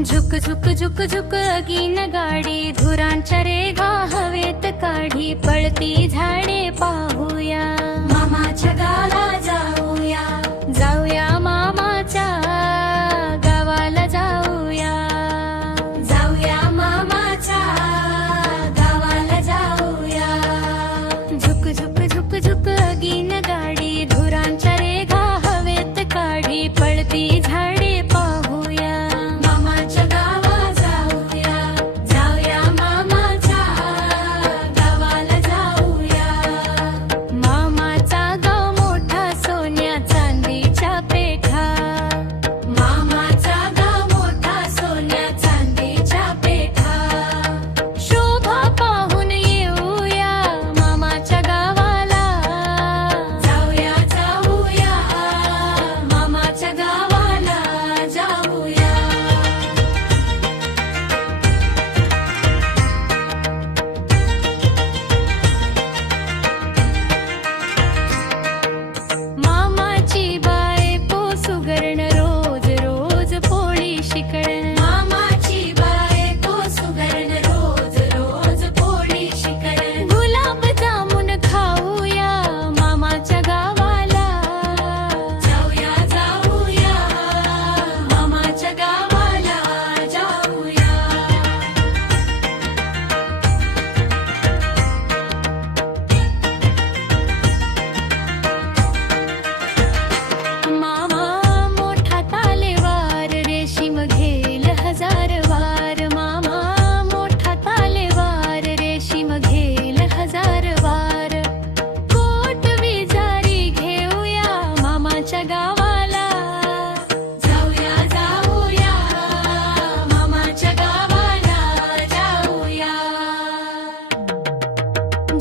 झुक झुक झुक झुक अगीन गाडी धुरांच्या रेघा हवेत काढी पळती झाडे पाहूया मामाच्या गावाला जाऊया जाऊया मामाच्या गावाला जाऊया जाऊया मामाच्या गावाला जाऊया झुक झुक झुक झुक अगीन गाडी धुरांच्या रेघा हवेत काढी पळती झाडे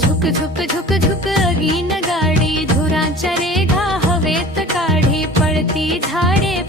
झुक झुक झुक झुक अगीन गाडी धुरांच्या रेघा हवेत काढी पळती झाडे